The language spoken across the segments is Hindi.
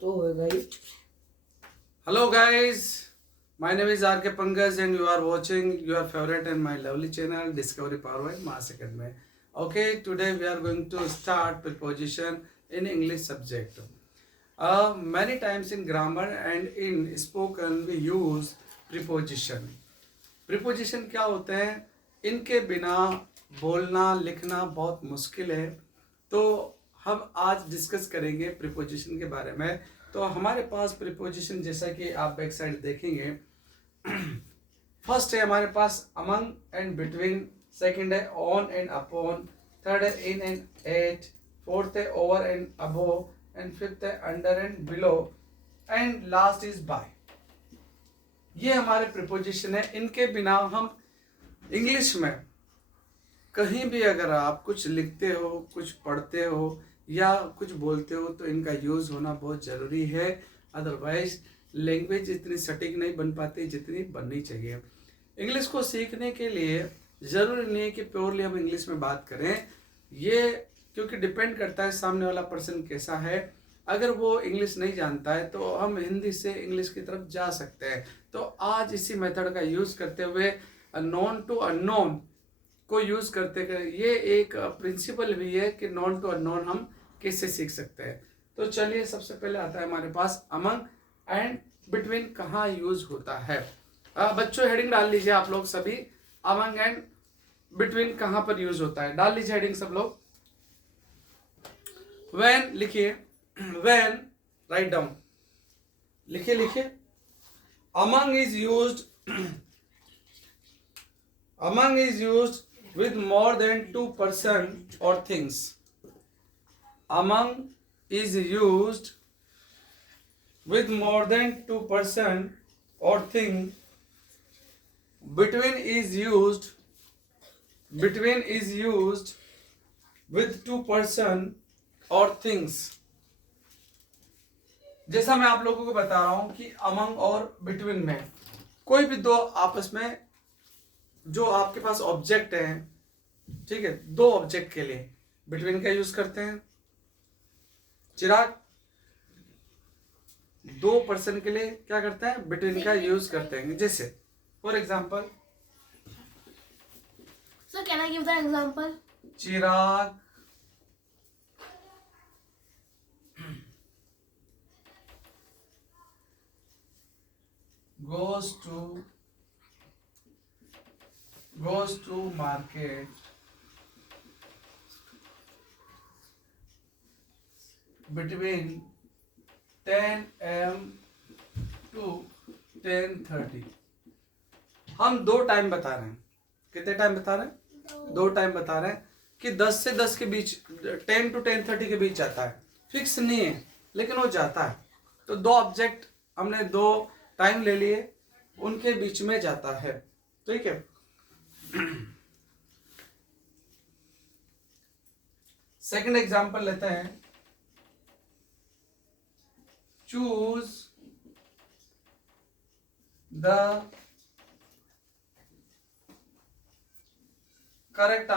तो होगा ही। Hello guys, my name is RK Pankaj and you are watching your favorite and my lovely channel Discovery Power by Mass Academy. Okay, today we are going to start preposition in English subject. Many times in grammar and in spoken we use preposition. Preposition क्या होते हैं, इनके बिना बोलना लिखना बहुत मुश्किल है। तो हम आज डिस्कस करेंगे प्रीपोजिशन के बारे में। तो हमारे पास प्रीपोजिशन जैसा कि आप बैक साइड देखेंगे, फर्स्ट है हमारे पास अमंग एंड बिटवीन, सेकंड है ऑन एंड अपॉन, थर्ड है इन एंड एट, फोर्थ है over and above and fifth है under and below and last is by. ये हमारे प्रीपोजिशन है। इनके बिना हम इंग्लिश में कहीं भी अगर आप कुछ लिखते हो, कुछ पढ़ते हो या कुछ बोलते हो तो इनका यूज़ होना बहुत ज़रूरी है। अदरवाइज लैंग्वेज इतनी सटीक नहीं बन पाती जितनी बननी चाहिए। इंग्लिश को सीखने के लिए ज़रूरी नहीं है कि प्योरली हम इंग्लिश में बात करें, ये क्योंकि डिपेंड करता है सामने वाला पर्सन कैसा है। अगर वो इंग्लिश नहीं जानता है तो हम हिंदी से इंग्लिश की तरफ जा सकते हैं। तो आज इसी मेथड का यूज़ करते हुए नॉन टू अननोन को यूज़ करते हुए ये एक प्रिंसिपल भी है कि नॉन टू अननोन हम कैसे सीख सकते हैं। तो चलिए, सबसे पहले आता है हमारे पास अमंग एंड बिटवीन कहाँ यूज़ होता है। बच्चों हेडिंग डाल लीजिए आप लोग सभी, अमंग एंड बिटवीन कहाँ पर यूज़ होता है, डाल लीजिए हेडिंग सब लोग। व्हेन लिखिए, व्हेन राइट डाउन, लिखिए लिखिए। among is used among is used with more than 2 person or things. Among is used with more than 2 person or thing. Between is used with 2 person or things. जैसा मैं आप लोगों को बता रहा हूं कि अमंग और बिटवीन में कोई भी दो आपस में जो आपके पास ऑब्जेक्ट है, ठीक है, दो ऑब्जेक्ट के लिए बिटवीन का यूज करते हैं। चिराग, दो पर्सन के लिए क्या करते हैं, बिटवीन का यूज करते हैं। जैसे for example, sir can I give the example? Chirag goes to market between 10 am to 10:30। हम दो टाइम बता रहे हैं। कितने टाइम बता रहे हैं? दो टाइम बता रहे हैं कि 10 से 10 के बीच, 10 to 10:30 के बीच जाता है। फिक्स नहीं है लेकिन वो जाता है। तो दो ऑब्जेक्ट हमने दो टाइम ले लिए, उनके बीच में जाता है, ठीक है। सेकंड एग्जांपल लेते हैं। Choose the correct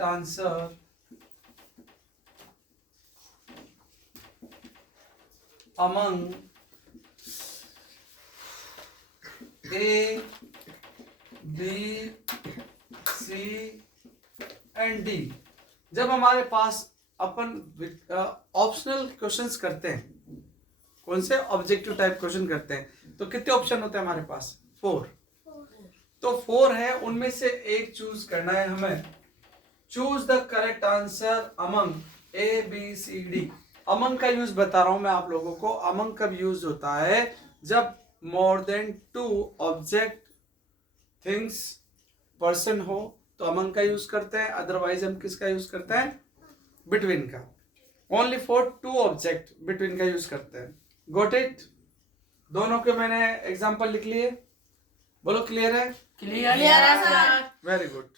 answer among A, B, C and D। जब हमारे पास अपन ऑप्शनल क्वेश्चंस करते हैं, कौन से ऑब्जेक्टिव टाइप क्वेश्चन करते हैं, तो कितने ऑप्शन होते हैं हमारे पास? 4। तो 4 है, उनमें से एक चूज करना है हमें। Choose the correct answer among A, B, C, D। Among का यूज बता रहा हूं मैं आप लोगों को। अमंग कब यूज होता है? जब more than 2 object, things, person हो तो अमंग का यूज करते हैं। अदरवाइज हम किसका यूज करते हैं? बिटवीन का। ओनली फॉर 2 ऑब्जेक्ट बिटवीन का यूज करते हैं। Got it? दोनों के मैंने एग्जांपल लिख लिए, बोलो क्लियर है? क्लियर है सर। वेरी गुड,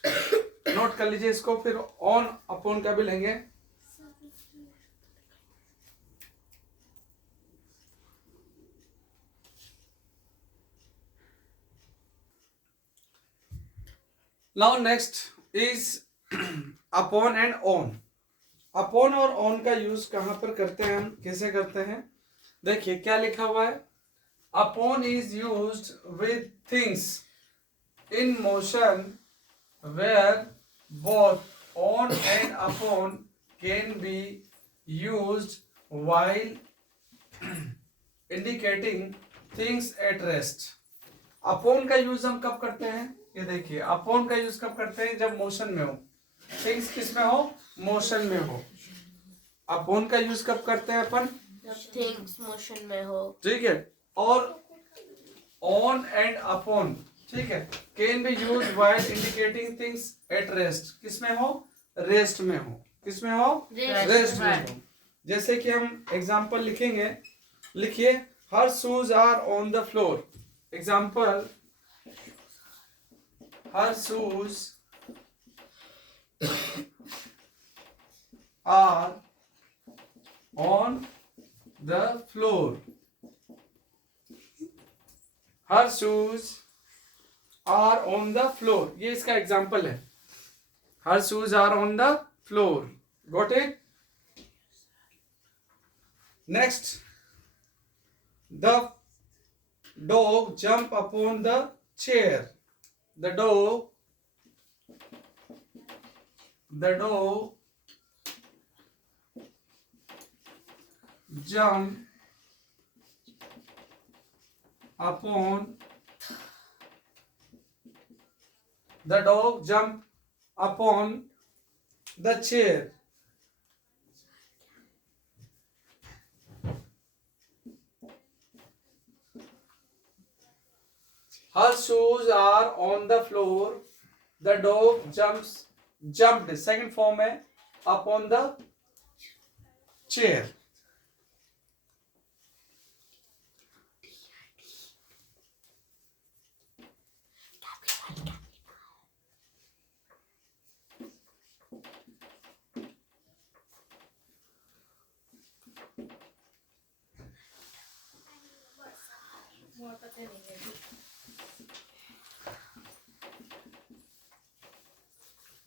नोट कर लीजिए इसको। फिर ऑन अपॉन का भी लेंगे। Now next is upon and on. Upon और ऑन का यूज कहां पर करते हैं, हम कैसे करते हैं? देखिए क्या लिखा हुआ है, upon is used with things in motion where both on and upon can be used while indicating things at rest. Upon का यूज हम कब करते हैं? ये देखिए, अपॉन का यूज कब करते हैं? जब मोशन में हो। थिंग्स किस में हो? मोशन में हो। अपॉन का यूज कब करते हैं अपन? थिंग्स मोशन में हो। ठीक है। और ऑन एंड अपॉन, ठीक है, can be use while indicating things at rest. किस में हो? रेस्ट में हो। किस में हो? रेस्ट में हो। जैसे कि हम एग्जांपल लिखेंगे, लिखिए, her shoes are on the floor. Example, her shoes are on the floor. Her shoes are on the floor. ये इसका एग्जाम्पल है। Her shoes are on the floor. Got it? Next, the dog jump upon the chair. The dog jump upon the chair. Her shoes are on the floor. The dog jumped, second form है, upon the chair.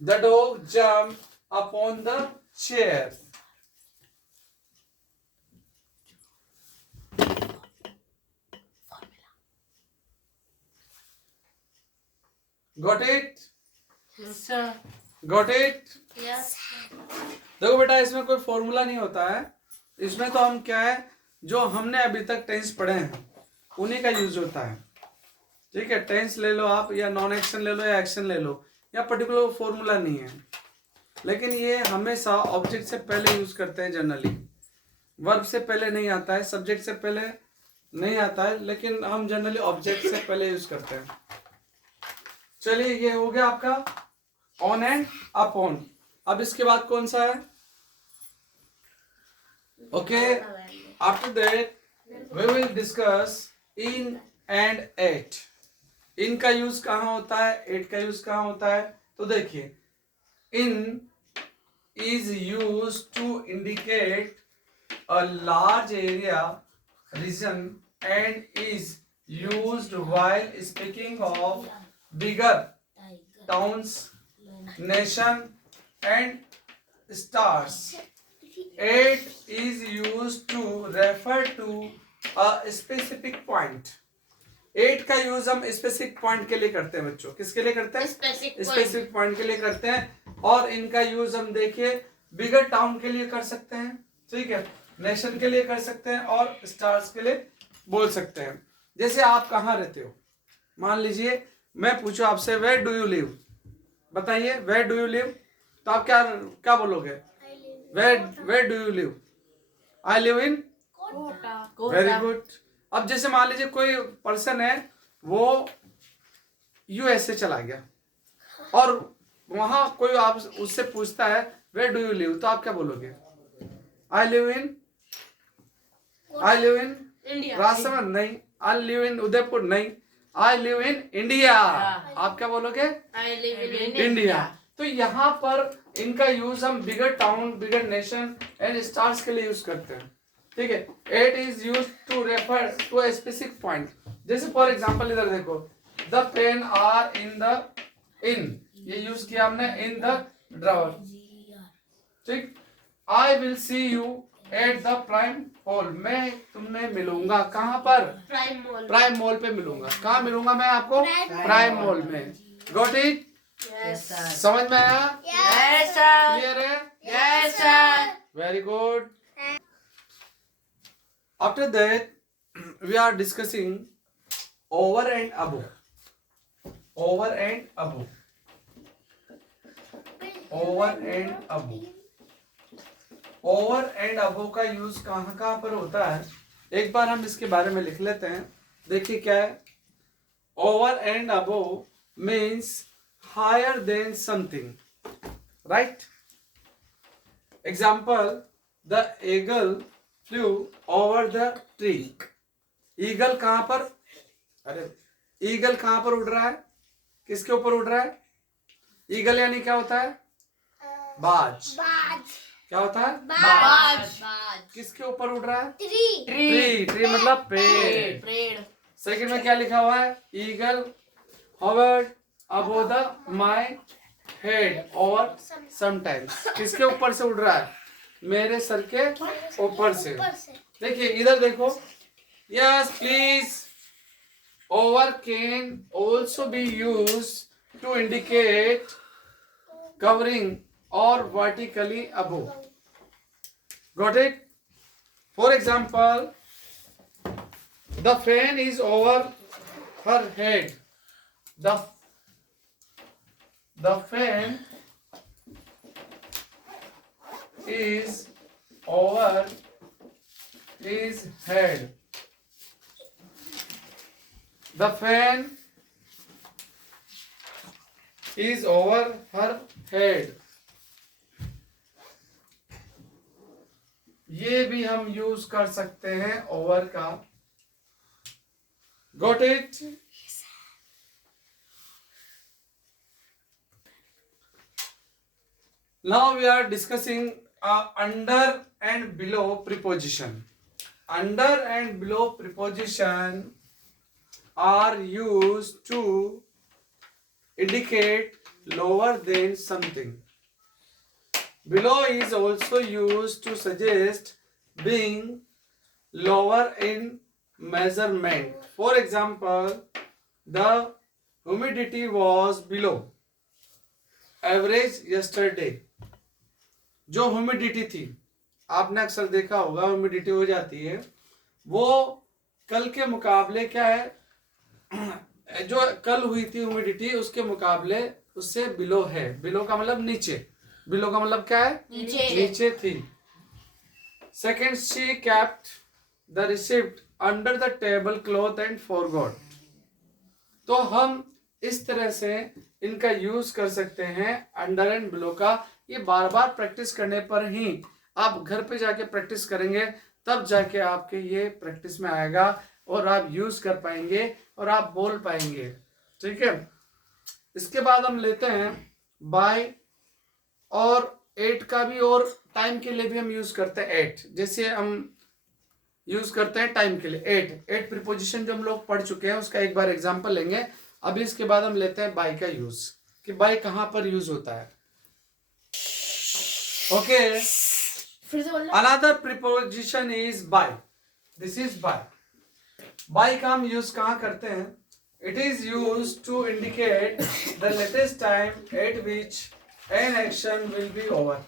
The dog jumped upon the chair. Got it? Yes, sir. Got it? Yes. देखो बेटा, इसमें कोई फॉर्मूला नहीं होता है। इसमें तो हम क्या है, जो हमने अभी तक टेंस पढ़े हैं उन्हीं का यूज होता है। ठीक है, टेंस ले लो आप, या नॉन एक्शन ले लो, या एक्शन ले लो, या पर्टिकुलर फॉर्मूला नहीं है। लेकिन ये हमेशा ऑब्जेक्ट से पहले यूज करते हैं जनरली। वर्ब से पहले नहीं आता है, सब्जेक्ट से पहले नहीं आता है, लेकिन हम जनरली ऑब्जेक्ट से पहले यूज करते हैं। चलिए, ये हो गया आपका ऑन एंड अपॉन। अब इसके बाद कौन सा है? Okay, after that we will discuss in and at. In का यूज कहाँ होता है, एट का यूज कहाँ होता है? तो देखिए, इन is used to indicate a large area region and is used while speaking of bigger towns, nation and stars. It is used to refer to a specific point. 8 का यूज हम स्पेसिफिक पॉइंट के लिए करते हैं बच्चों। किसके लिए करते हैं? स्पेसिफिक पॉइंट के लिए करते हैं। और इनका यूज हम देखिए बिगर टाउन के लिए कर सकते हैं, ठीक है, नेशन के लिए कर सकते हैं, और स्टार्स के लिए बोल सकते हैं। जैसे आप कहाँ रहते हो, मान लीजिए मैं पूछूं आपसे वेयर डू यू लिव, बताइए वेयर डू यू लिव, तो आप क्या क्या बोलोगे? Where do you live? I live in Kota. Very good. अब जैसे मान लीजिए कोई पर्सन है, वो यूएसए चला गया और वहां कोई आप उससे पूछता है वेयर डू यू लिव, तो आप क्या बोलोगे? I live in India. Rajasthan नहीं, आई लिव इन उदयपुर नहीं, आई लिव इन इंडिया। आप क्या बोलोगे? I live in India. तो यहाँ पर इनका यूज हम bigger town, bigger nation and stars के लिए यूज करते हैं, ठीक है। At is use to refer to a specific point. जैसे फॉर एग्जांपल इधर देखो, the pen are in the in, ये यूज किया हमने इन द ड्रॉवर, ठीक। I will see you at the prime hall, मैं तुम्हें मिलूंगा कहाँ पर? Prime mall. प्राइम मॉल पे मिलूंगा। कहाँ मिलूंगा मैं आपको? प्राइम मॉल में। Got it? Yes sir. समझ में आया? Yes sir. क्लियर है? Yes sir. Very good. After that we are discussing over and above. Over and above. Over and above. Over and above का यूज कहाँ कहाँ पर होता है, एक बार हम इसके बारे में लिख लेते हैं। देखिए क्या है। Over and above means higher than something, right? Example, the eagle flew over the tree. Eagle कहाँ पर? अरे ईगल कहाँ पर उड़ रहा है? किसके ऊपर उड़ रहा है? ईगल यानी क्या होता है? बाज। क्या होता है? बाज। किसके ऊपर उड़ रहा है? ट्री। ट्री। ट्री मतलब पेड़। पेड़। सेकंड में क्या लिखा हुआ है? Eagle hovered above the my head or sometimes। किसके ऊपर से उड़ रहा है? मेरे सर के ऊपर से। देखिए इधर देखो। Yes please. over can also be used to indicate covering or vertically above। got it? For example, the fan is over her head। The fan is over his head। The fan is over her head। ये भी हम यूज कर सकते हैं ओवर का। Got it? Now we are discussing under and below preposition। Under and below preposition are used to indicate lower than something। Below is also used to suggest being lower in measurement। For example, the humidity was below average yesterday। जो ह्यूमिडिटी थी, आपने अक्सर देखा होगा ह्यूमिडिटी हो जाती है, वो कल के मुकाबले क्या है, जो कल हुई थी ह्यूमिडिटी उसके मुकाबले उससे बिलो है। बिलो का मतलब नीचे। बिलो का मतलब क्या है? नीचे थी। Second, she kept the receipt under the table cloth and forgot. तो हम इस तरह से इनका यूज कर सकते हैं अंडर एंड बिलो का। ये बार बार प्रैक्टिस करने पर ही आप घर पे जाके प्रैक्टिस करेंगे, तब जाके आपके ये प्रैक्टिस में आएगा और आप यूज कर पाएंगे और आप बोल पाएंगे। ठीक है। इसके बाद हम लेते हैं बाय और एट का भी, और टाइम के लिए भी हम यूज करते हैं एट। जैसे हम यूज करते हैं टाइम के लिए एट प्रीपोजिशन जो हम लोग पढ़ चुके हैं उसका एक बार एग्जांपल लेंगे। अभी इसके बाद हम लेते हैं बाय का यूज, कि बाय कहां पर यूज होता है। ओके, फिर से बोलना। Another preposition is by. This is by. By का हम यूज कहां करते हैं? It is use to indicate the latest time at which an action will be over.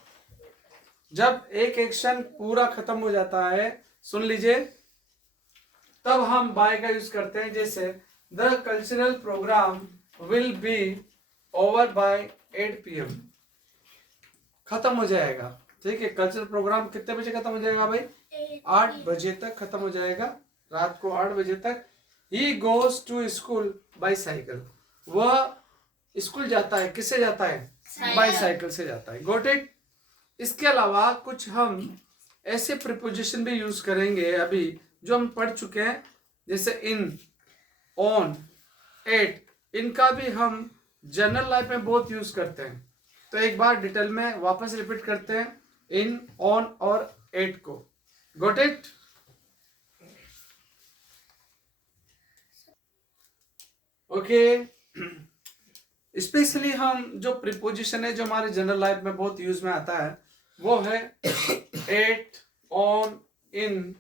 जब एक एक्शन पूरा खत्म हो जाता है, सुन लीजिए, तब हम बाय का यूज करते हैं। जैसे the cultural programme will be over by 8 PM। खत्म हो जाएगा। ठीक है। कल्चरल प्रोग्राम कितने बजे खत्म हो जाएगा भाई? 8 बजे तक खत्म हो जाएगा, रात को 8 बजे तक। He goes to school by cycle. वह स्कूल जाता है, किससे जाता है? बाई साइकिल से जाता है। Got it? इसके अलावा कुछ हम ऐसे प्रीपोजिशन भी यूज करेंगे अभी जो हम पढ़ चुके हैं, जैसे इन, ऑन, एट। इनका भी हम जनरल लाइफ में बहुत यूज करते हैं। तो एक बार डिटेल में वापस रिपीट करते हैं इन, ऑन और एट को। Got it? ओके। स्पेशली हम जो प्रीपोजिशन है जो हमारे जनरल लाइफ में बहुत यूज में आता है, वो है एट, ऑन, इन,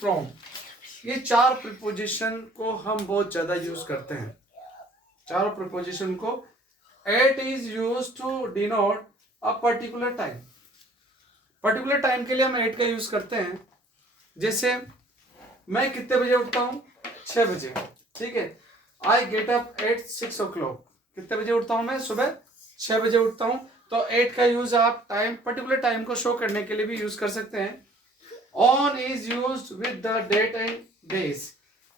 फ्रॉम। ये चार प्रीपोजिशन को हम बहुत ज्यादा यूज करते हैं। चारों प्रीपोजिशन को at is use to denote a particular time. Particular time के लिए हम एट का यूज करते हैं। जैसे मैं कितने बजे उठता हूँ? 6 बजे। ठीक है, I get up at 6 o'clock। कितने बजे उठता हूँ मैं? सुबह 6 बजे उठता हूँ। तो एट का यूज आप टाइम, पर्टिकुलर टाइम को शो करने के लिए भी यूज कर सकते हैं। On is use with the date and days.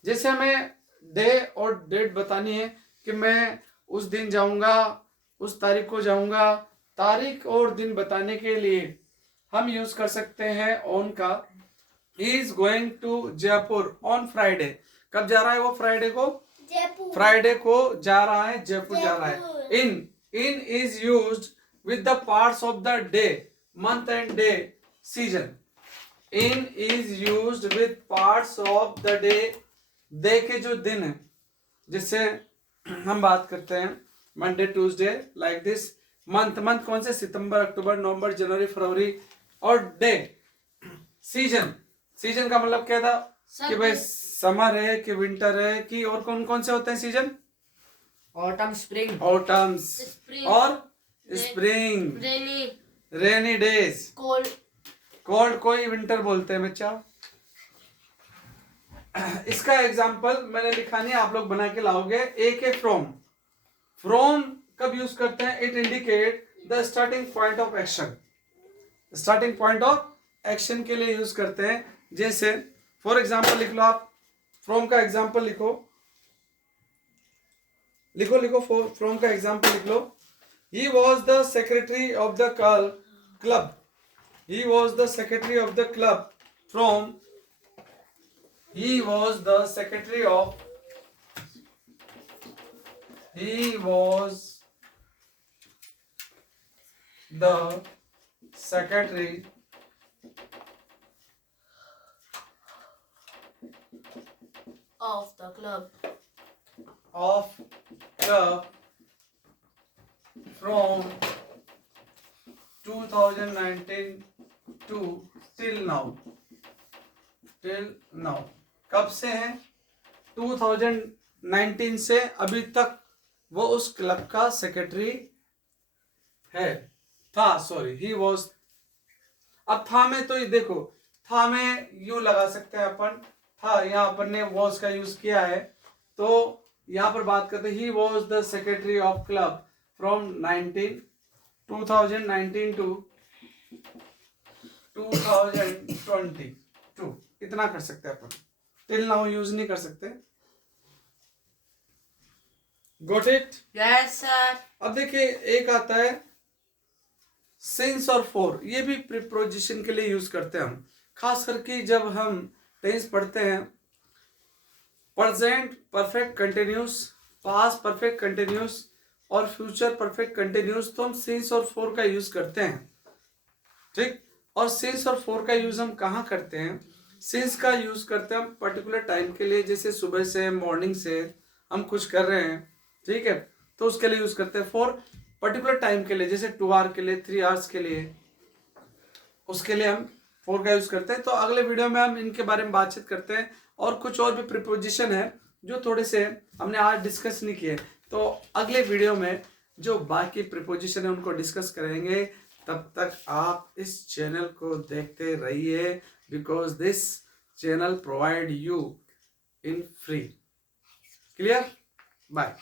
जैसे हमें डे और डेट बतानी है कि मैं उस दिन जाऊंगा, उस तारीख को जाऊंगा, तारीख और दिन बताने के लिए हम यूज कर सकते हैं ऑन का। He is going to Jaipur on Friday. कब जा रहा है वो? फ्राइडे को। जयपुर। फ्राइडे को जा रहा है, जयपुर जा रहा है। In is used with the parts of the day, month and day, season. In is used with parts of the day, day के जो दिन है। जिससे हम बात करते हैं Monday, Tuesday, like this. Month, month कौन से? सितंबर, अक्टूबर, नवंबर, जनवरी, फरवरी। और डे, सीजन। सीजन का मतलब क्या था कि भाई समर है कि विंटर है कि, और कौन कौन से होते हैं season? Autumn, spring, autumns Spring. और spring. Rainy. Rainy days. Cold. Cold कोई विंटर बोलते हैं बच्चा। इसका एग्जाम्पल मैंने लिखा नहीं, आप लोग बना के लाओगे। एक है फ्रॉम। फ्रॉम कब यूज करते हैं? It indicate the starting point of action. Starting point of action के लिए यूज करते हैं। जैसे फॉर एग्जाम्पल लिख लो आप, फ्रॉम का एग्जाम्पल लिखो, लिखो फ्रॉम का एग्जाम्पल लिख लो। He was the secretary of the club. He was the secretary of the club from, he was the secretary of, he was the secretary of the club. of the from 2019 to till now। कब से है? 2019 से अभी तक वो उस क्लब का सेक्रेटरी है, था। Sorry, he was. अब था में तो ये देखो, था में यूं लगा सकते हैं अपन, था, यहाँ अपन ने वॉज का यूज किया है। तो यहाँ पर बात करते हैं, he was the secretary of club from 2019 to 2022। इतना कर सकते हैं अपन, टिल नाउ यूज नहीं कर सकते। Got it? Yes sir. अब देखिए एक आता है सिंस और फॉर। ये भी प्रीपोजिशन के लिए यूज करते हैं हम, खास करके जब हम टेंस पढ़ते हैं। Present perfect continuous, past perfect continuous और फ्यूचर परफेक्ट कंटिन्यूस, तो हम सिंस और फॉर का यूज करते हैं। ठीक, और सिंस और फॉर का यूज हम कहाँ करते हैं? सिंस का यूज करते हैं हम पर्टिकुलर टाइम के लिए, जैसे सुबह से, मॉर्निंग से हम कुछ कर रहे हैं, ठीक है, तो उसके लिए यूज करते हैं। फॉर पर्टिकुलर टाइम के लिए, जैसे 2 आवर के लिए, 3 आवर्स के लिए, उसके लिए हम फॉर का यूज करते हैं। तो अगले वीडियो में हम इनके बारे में बातचीत करते हैं, और कुछ और भी प्रीपोजिशन है जो थोड़े से हमने आज डिस्कस नहीं किए। तो अगले वीडियो में जो बाकी प्रीपोजिशन है उनको डिस्कस करेंगे। तब तक आप इस चैनल को देखते रहिए, because this channel provide you in free. Clear? Bye.